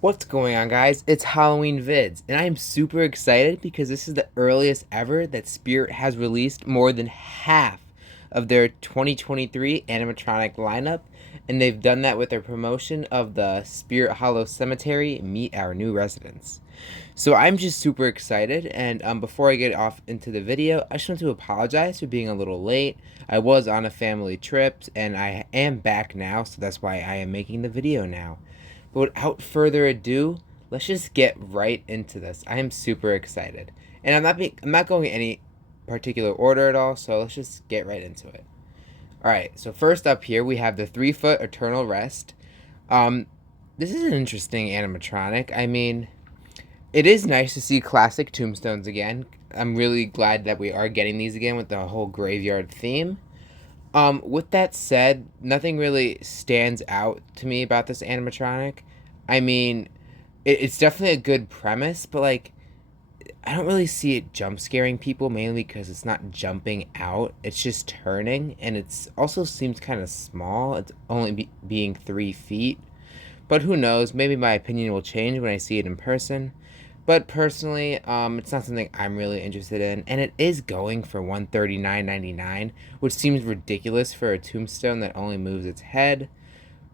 What's going on, guys? It's Halloween Vids, and I'm super excited because this is the earliest ever that Spirit has released more than half of their 2023 animatronic lineup, and they've done that with their promotion of the Spirit Hollow Cemetery Meet Our New Residents. So I'm just super excited, and before I get off into the video, I just want to apologize for being a little late. I was on a family trip, and I am back now, so that's why I am making the video now. But without further ado, let's just get right into this. I am super excited, and I'm not going in any particular order at all. So let's just get right into it. All right. So first up here we have the 3 foot Eternal Rest. Um, this is an interesting animatronic. I mean, it is nice to see classic tombstones again. I'm really glad that we are getting these again with the whole graveyard theme. With that said, nothing really stands out to me about this animatronic. I mean, it's definitely a good premise, but like, I don't really see it jump scaring people mainly because it's not jumping out. It's just turning, and it's also seems kind of small. It's only being 3 feet. But who knows? Maybe my opinion will change when I see it in person. But personally, it's not something I'm really interested in, and it is going for $139.99, which seems ridiculous for a tombstone that only moves its head.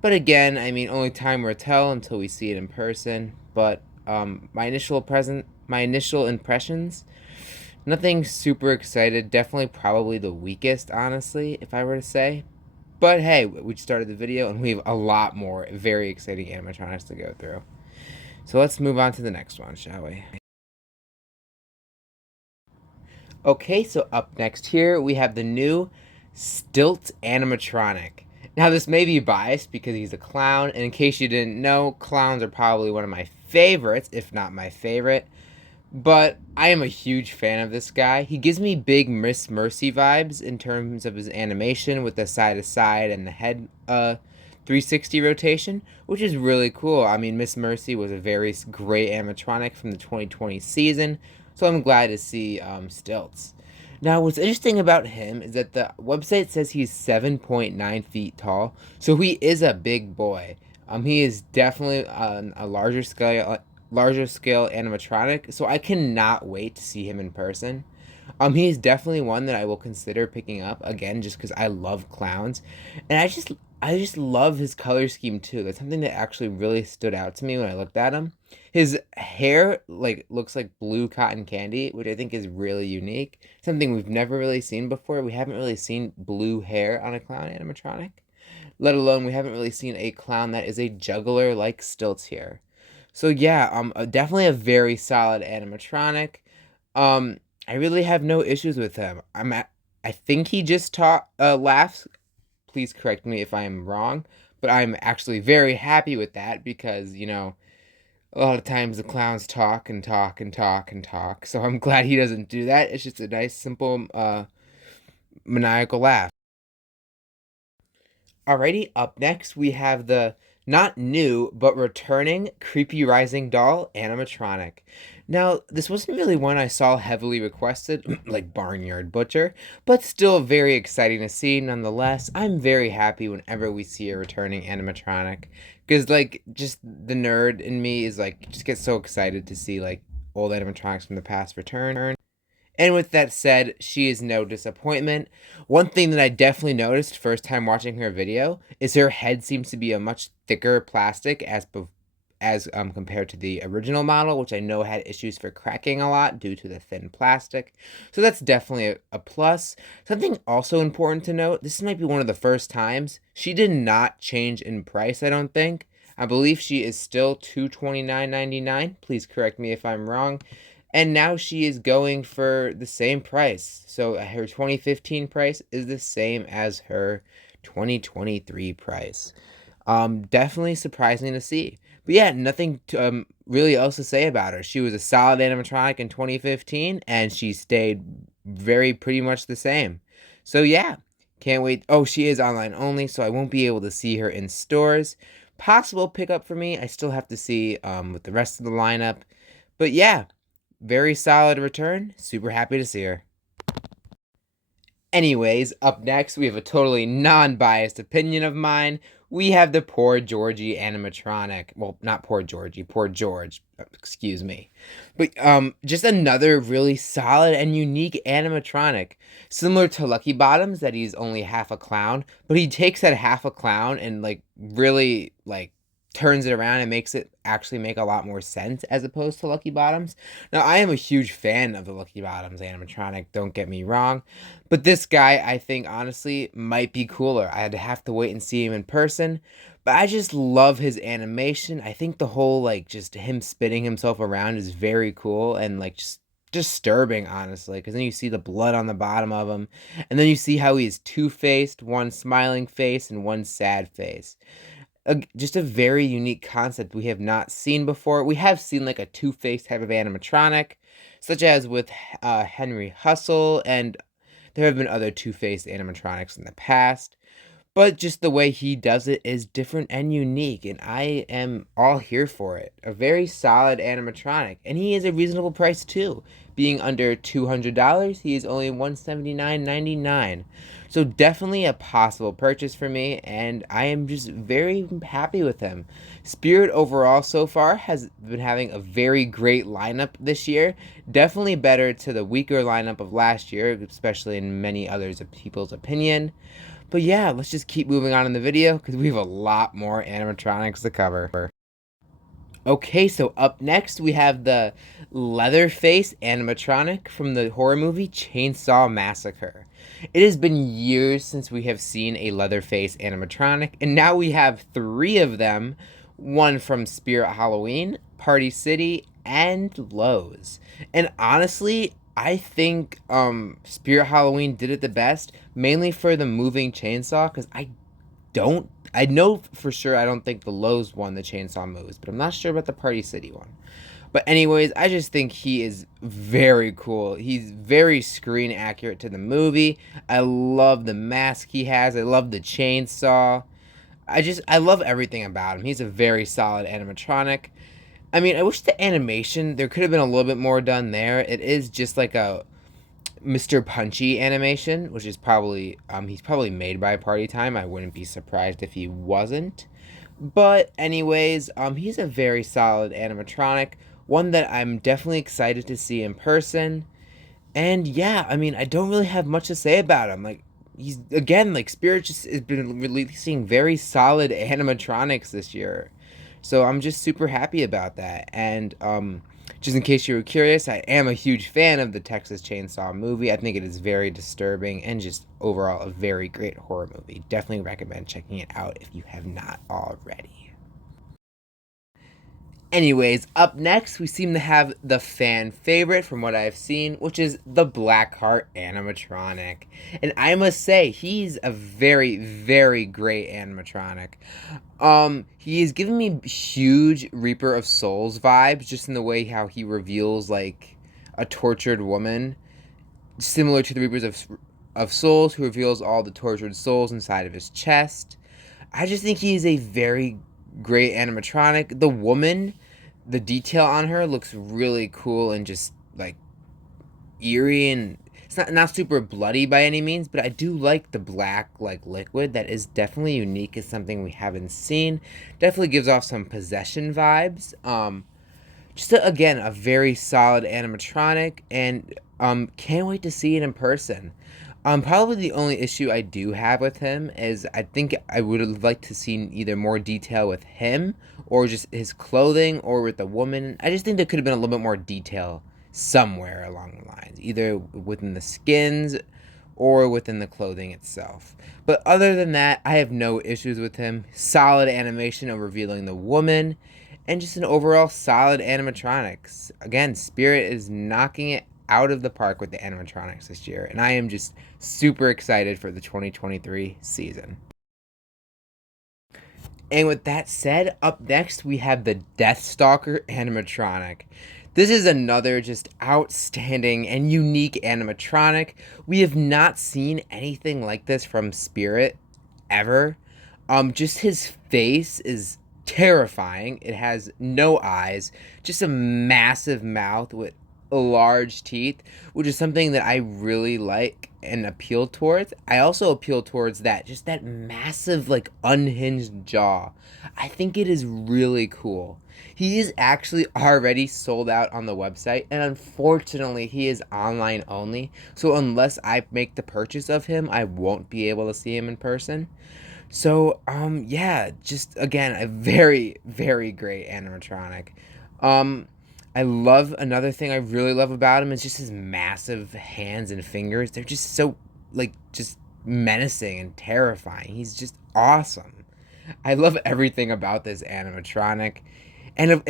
But again, I mean, only time will tell until we see it in person. But my initial impressions, nothing super excited. Definitely, probably the weakest, honestly, if I were to say. But hey, we started the video and we have a lot more very exciting animatronics to go through. So let's move on to the next one, shall we? Okay, so up next here we have the new Stilt animatronic. Now this may be biased because he's a clown, and in case you didn't know, clowns are probably one of my favorites, if not my favorite. But I am a huge fan of this guy. He gives me big Miss Mercy vibes in terms of his animation with the side to side and the head 360 rotation, which is really cool. I mean, Miss Mercy was a very great animatronic from the 2020 season, so I'm glad to see Stilts. Now, what's interesting about him is that the website says he's 7.9 feet tall, so he is a big boy. He is definitely on a larger scale animatronic, so I cannot wait to see him in person. He is definitely one that I will consider picking up again, just because I love clowns, and I just love his color scheme too. That's something that actually really stood out to me when I looked at him. His hair like looks like blue cotton candy, which I think is really unique. Something we've never really seen before. We haven't really seen blue hair on a clown animatronic, let alone we haven't really seen a clown that is a juggler like Stilts here. So yeah, definitely a very solid animatronic. I really have no issues with him. I think he just laughs. Please correct me if I am wrong, but I'm actually very happy with that because a lot of times the clowns talk and talk and talk and talk. So I'm glad he doesn't do that. It's just a nice, simple, maniacal laugh. Alrighty, up next we have the not new but returning Creepy Rising Doll animatronic. Now, this wasn't really one I saw heavily requested, like Barnyard Butcher, but still very exciting to see nonetheless. I'm very happy whenever we see a returning animatronic, because like just the nerd in me is like just gets so excited to see like old animatronics from the past return. And with that said, she is no disappointment. One thing that I definitely noticed first time watching her video is her head seems to be a much thicker plastic as compared to the original model, which I know had issues for cracking a lot due to the thin plastic. So that's definitely a plus. Something also important to note, this might be one of the first times she did not change in price, I don't think. I believe she is still $229.99. Please correct me if I'm wrong. And now she is going for the same price. So her 2015 price is the same as her 2023 price. Definitely surprising to see. But yeah, nothing to, really else to say about her. She was a solid animatronic in 2015, and she stayed very pretty much the same. So yeah, can't wait. Oh, she is online only, so I won't be able to see her in stores. Possible pickup for me. I still have to see with the rest of the lineup. But yeah, very solid return. Super happy to see her. Anyways, up next, we have a totally non-biased opinion of mine. We have the Poor Georgie animatronic. Well, not Poor Georgie, Poor George. Excuse me. But just another really solid and unique animatronic. Similar to Lucky Bottoms, that he's only half a clown, but he takes that half a clown and like really like turns it around and makes it actually make a lot more sense as opposed to Lucky Bottoms. Now, I am a huge fan of the Lucky Bottoms animatronic, don't get me wrong, but this guy, I think, honestly, might be cooler. I'd have to wait and see him in person. But I just love his animation. I think the whole, like, just him spinning himself around is very cool and, like, just disturbing, honestly. Because then you see the blood on the bottom of him. And then you see how he's two-faced, one smiling face and one sad face. Just a very unique concept we have not seen before. We have seen, like, a two-faced type of animatronic, such as with Henry Hustle, and there have been other two-faced animatronics in the past, but just the way he does it is different and unique, and I am all here for it. A very solid animatronic, and he is a reasonable price too. Being under $200, he is only $179.99. So definitely a possible purchase for me, and I am just very happy with him. Spirit overall so far has been having a very great lineup this year. Definitely better to the weaker lineup of last year, especially in many others of people's opinion. But yeah, let's just keep moving on in the video because we have a lot more animatronics to cover. Okay, so up next we have the Leatherface animatronic from the horror movie Chainsaw Massacre. It has been years since we have seen a Leatherface animatronic, and now we have three of them, one from Spirit Halloween, Party City, and Lowe's. And honestly, I think Spirit Halloween did it the best, mainly for the moving chainsaw, because I know for sure I don't think the Lowe's one the chainsaw moves, but I'm not sure about the Party City one. But anyways, I just think he is very cool. He's very screen accurate to the movie. I love the mask he has. I love the chainsaw. I love everything about him. He's a very solid animatronic. I mean, I wish the animation, there could have been a little bit more done there. It is just like a Mr. Punchy animation, which is probably, he's probably made by Party Time. I wouldn't be surprised if he wasn't. But anyways, he's a very solid animatronic. One that I'm definitely excited to see in person. And yeah, I mean, I don't really have much to say about him. Like, he's, again, like, Spirit just has been releasing very solid animatronics this year. So I'm just super happy about that. And just in case you were curious, I am a huge fan of the Texas Chainsaw movie. I think it is very disturbing and just overall a very great horror movie. Definitely recommend checking it out if you have not already. Anyways, up next, we seem to have the fan favorite from what I've seen, which is the Blackheart animatronic. And I must say, he's a very, very great animatronic. He is giving me huge Reaper of Souls vibes, just in the way how he reveals, like, a tortured woman, similar to the Reapers of Souls, who reveals all the tortured souls inside of his chest. I just think he's a very great animatronic. The woman, the detail on her looks really cool and just like eerie, and it's not super bloody by any means, but I do like the black like liquid that is definitely unique. It's something we haven't seen. Definitely gives off some possession vibes. Again, a very solid animatronic, and can't wait to see it in person. Probably the only issue I do have with him is I think I would have liked to see either more detail with him or just his clothing or with the woman. I just think there could have been a little bit more detail somewhere along the lines, either within the skins or within the clothing itself. But other than that, I have no issues with him. Solid animation of revealing the woman, and just an overall solid animatronics. Again, Spirit is knocking it out of the park with the animatronics this year, and I am just super excited for the 2023 season. And with that said, up next we have the Deathstalker animatronic. This is another just outstanding and unique animatronic. We have not seen anything like this from Spirit ever. Just his face is terrifying. It has no eyes, just a massive mouth with large teeth, which is something that I really like and appeal towards. I also appeal towards that, just that massive, like, unhinged jaw. I think it is really cool. He is actually already sold out on the website, and unfortunately, he is online only. So unless I make the purchase of him, I won't be able to see him in person. So, yeah, just again, a very, very great animatronic. Um, I love another thing I really love about him is just his massive hands and fingers. They're just so, like, just menacing and terrifying. He's just awesome. I love everything about this animatronic. An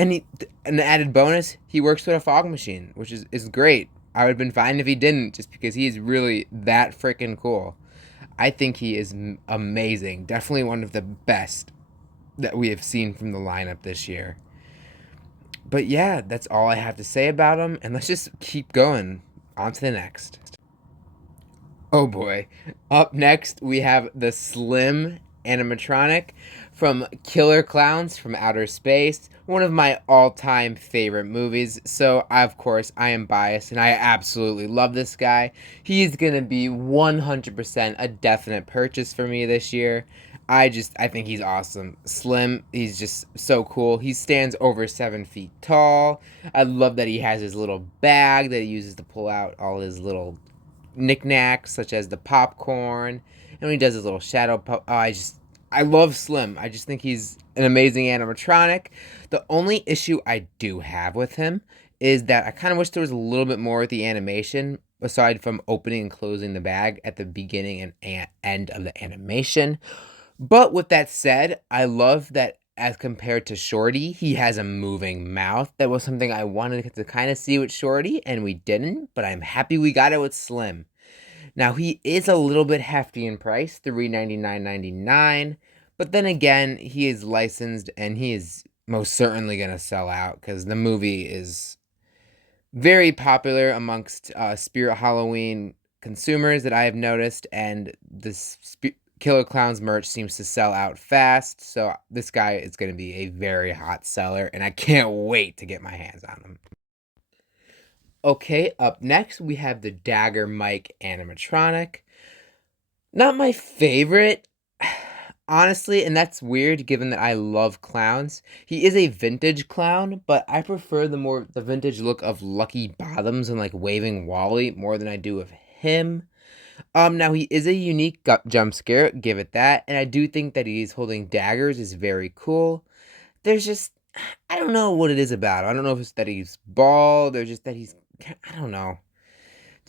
added bonus, he works with a fog machine, which is great. I would have been fine if he didn't, just because he is really that freaking cool. I think he is amazing. Definitely one of the best that we have seen from the lineup this year. But yeah, that's all I have to say about him, and let's just keep going. On to the next. Oh boy. Up next, we have the Slim animatronic from Killer Clowns from Outer Space, one of my all-time favorite movies. So, of course, I am biased and I absolutely love this guy. He's going to be 100% a definite purchase for me this year. I think he's awesome. Slim, he's just so cool. He stands over 7 feet tall. I love that he has his little bag that he uses to pull out all his little knickknacks such as the popcorn, and when he does his little shadow I love Slim. I just think he's an amazing animatronic. The only issue I do have with him is that I kind of wish there was a little bit more with the animation aside from opening and closing the bag at the beginning and end of the animation. But with that said, I love that as compared to Shorty, he has a moving mouth. That was something I wanted to kind of see with Shorty, and we didn't, but I'm happy we got it with Slim. Now, he is a little bit hefty in price, $399.99, but then again, he is licensed and he is most certainly going to sell out because the movie is very popular amongst Spirit Halloween consumers that I have noticed, and this Killer Clowns merch seems to sell out fast. So this guy is going to be a very hot seller, and I can't wait to get my hands on him. Okay, up next we have the Dagger Mike animatronic. Not my favorite, honestly, and that's weird given that I love clowns. He is a vintage clown, but I prefer the vintage look of Lucky Bottoms and like Waving Wally more than I do of him. Now he is a unique jump scare, give it that, and I do think that he's holding daggers is very cool. There's just I don't know what it is about him. I don't know if it's that he's bald or just that I don't know.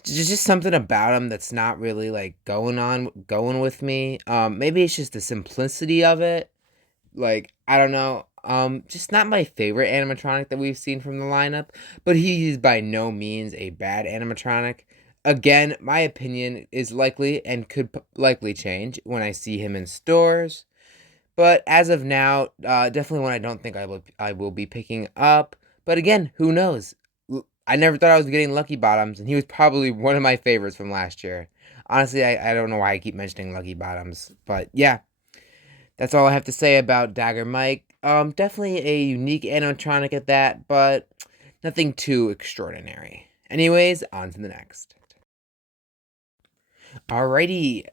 There's just something about him that's not really like going with me. Maybe it's just the simplicity of it. Like, I don't know. Just not my favorite animatronic that we've seen from the lineup, but he is by no means a bad animatronic. Again, my opinion is likely and could likely change when I see him in stores. But as of now, definitely one I don't think I will be picking up. But again, who knows? I never thought I was getting Lucky Bottoms, and he was probably one of my favorites from last year. Honestly, I don't know why I keep mentioning Lucky Bottoms, but yeah, that's all I have to say about Dagger Mike. Definitely a unique animatronic at that, but nothing too extraordinary. Anyways, on to the next. Alrighty.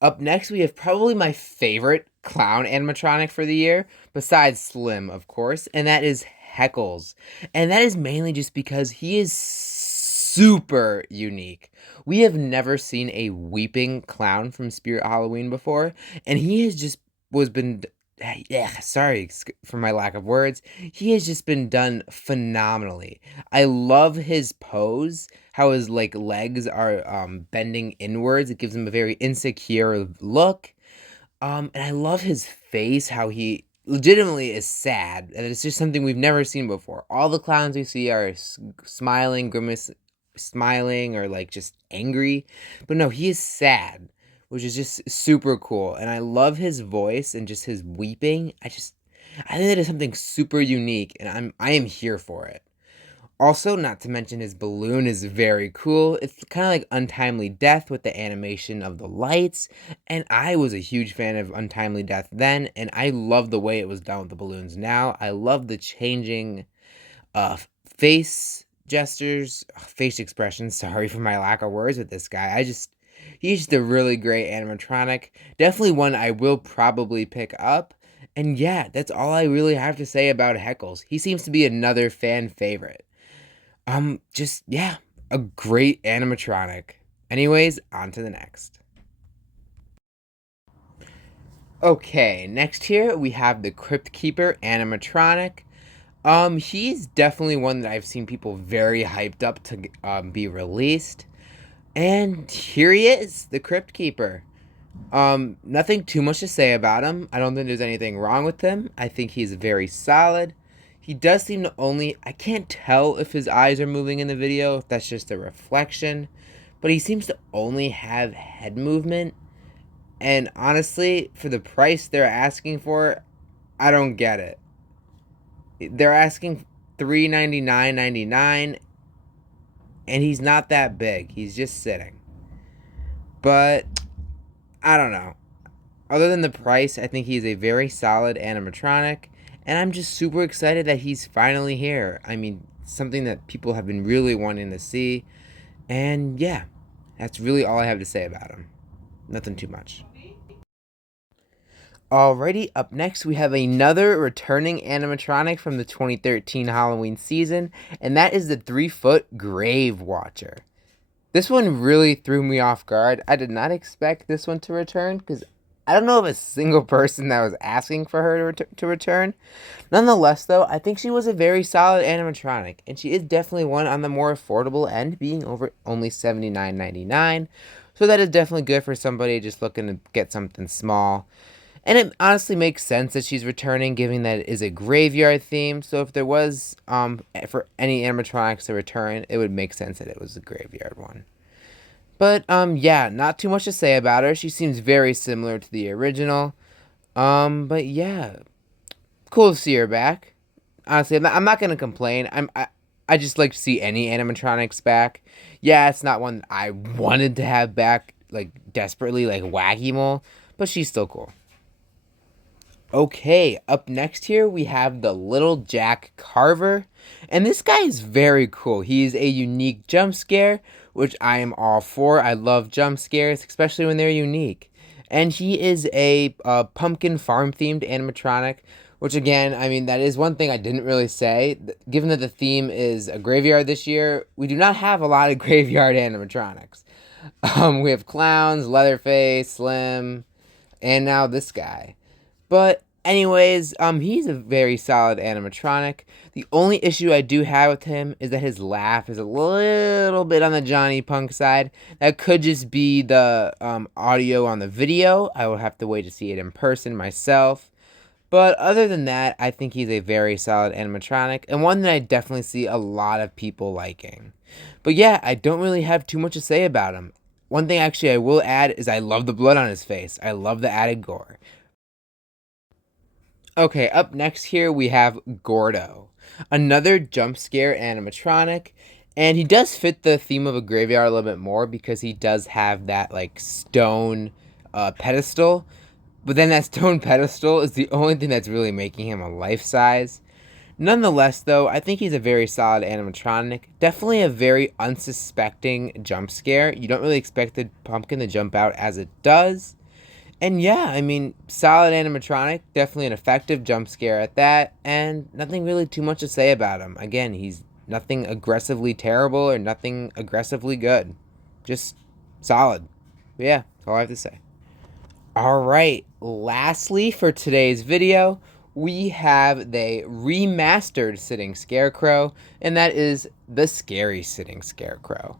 Up next, we have probably my favorite clown animatronic for the year, besides Slim, of course, and that is Heckles. And that is mainly just because he is super unique. We have never seen a weeping clown from Spirit Halloween before, and he has just was been yeah, sorry for my lack of words. He has just been done phenomenally. I love his pose, how his like legs are bending inwards. It gives him a very insecure look. And I love his face, how he legitimately is sad, and it's just something we've never seen before. All the clowns we see are smiling, smiling, or like just angry, but no, he is sad, which is just super cool. And I love his voice and just his weeping. I think that is something super unique, and I am here for it. Also, not to mention his balloon is very cool. It's kind of like Untimely Death with the animation of the lights. And I was a huge fan of Untimely Death then, and I love the way it was done with the balloons now. I love the changing face gestures, face expressions, sorry for my lack of words with this guy. He's just a really great animatronic. Definitely one I will probably pick up. And yeah, that's all I really have to say about Heckles. He seems to be another fan favorite. Just, yeah, a great animatronic. Anyways, on to the next. Okay, next here we have the Crypt Keeper animatronic. He's definitely one that I've seen people very hyped up to be released. And here he is, the Crypt Keeper. Nothing too much to say about him. I don't think there's anything wrong with him. I think he's very solid. He does seem to I can't tell if his eyes are moving in the video, if that's just a reflection, but he seems to only have head movement. And honestly, for the price they're asking for, I don't get it. They're asking $399.99, and he's not that big. He's just sitting. But I don't know. Other than the price, I think he's a very solid animatronic, and I'm just super excited that he's finally here. I mean, something that people have been really wanting to see, and yeah, that's really all I have to say about him. Nothing too much. Alrighty, up next we have another returning animatronic from the 2013 Halloween season, and that is the 3-foot Grave Watcher. This one really threw me off guard. I did not expect this one to return because I don't know of a single person that was asking for her to return. Nonetheless, though, I think she was a very solid animatronic, and she is definitely one on the more affordable end, being over only $79.99. So that is definitely good for somebody just looking to get something small. And it honestly makes sense that she's returning, given that it is a graveyard theme. So if there was for any animatronics to return, it would make sense that it was a graveyard one. But yeah, not too much to say about her. She seems very similar to the original. But yeah, cool to see her back. Honestly, I'm not gonna complain. I just like to see any animatronics back. Yeah, it's not one I wanted to have back like desperately, like Wacky Mole, but she's still cool. Okay, up next here we have the Little Jack Carver. And this guy is very cool. He is a unique jump scare, which I am all for. I love jump scares, especially when they're unique. And he is a pumpkin farm themed animatronic, which again, I mean, that is one thing I didn't really say. Given that the theme is a graveyard this year, we do not have a lot of graveyard animatronics. We have clowns, Leatherface, Slim, and now this guy. But anyways, he's a very solid animatronic. The only issue I do have with him is that his laugh is a little bit on the Johnny Punk side. That could just be the audio on the video. I will have to wait to see it in person myself. But other than that, I think he's a very solid animatronic, and one that I definitely see a lot of people liking. But yeah, I don't really have too much to say about him. One thing actually I will add is I love the blood on his face. I love the added gore. Okay, up next here we have Gordo, another jump scare animatronic, and he does fit the theme of a graveyard a little bit more because he does have that like stone pedestal, but then that stone pedestal is the only thing that's really making him a life size. Nonetheless, though, I think he's a very solid animatronic. Definitely a very unsuspecting jump scare. You don't really expect the pumpkin to jump out as it does. And yeah, I mean, solid animatronic, definitely an effective jump scare at that, and nothing really too much to say about him. Again, he's nothing aggressively terrible or nothing aggressively good. Just solid. But yeah, that's all I have to say. Alright, lastly for today's video, we have the remastered Sitting Scarecrow, and that is the Scary Sitting Scarecrow.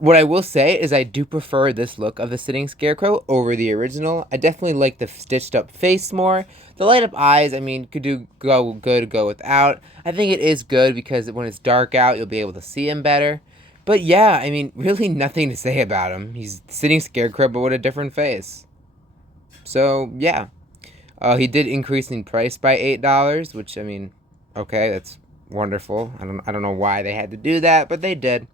What I will say is I do prefer this look of the Sitting Scarecrow over the original. I definitely like the stitched up face more. The light up eyes, I mean, could go without. I think it is good because when it's dark out, you'll be able to see him better. But yeah, I mean, really nothing to say about him. He's Sitting Scarecrow, but with a different face. So yeah, he did increase in price by $8, which I mean, okay, that's wonderful. I don't know why they had to do that, but they did.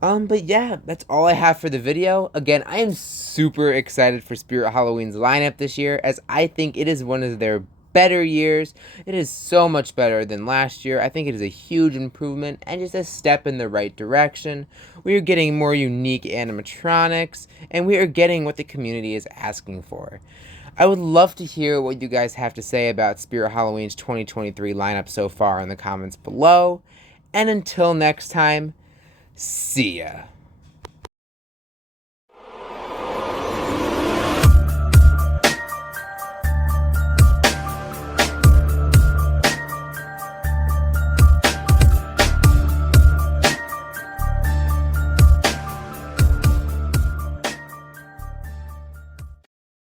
But yeah, that's all I have for the video. Again, I am super excited for Spirit Halloween's lineup this year, as I think it is one of their better years. It is so much better than last year. I think it is a huge improvement and just a step in the right direction. We are getting more unique animatronics, and we are getting what the community is asking for. I would love to hear what you guys have to say about Spirit Halloween's 2023 lineup so far in the comments below. And until next time, see ya.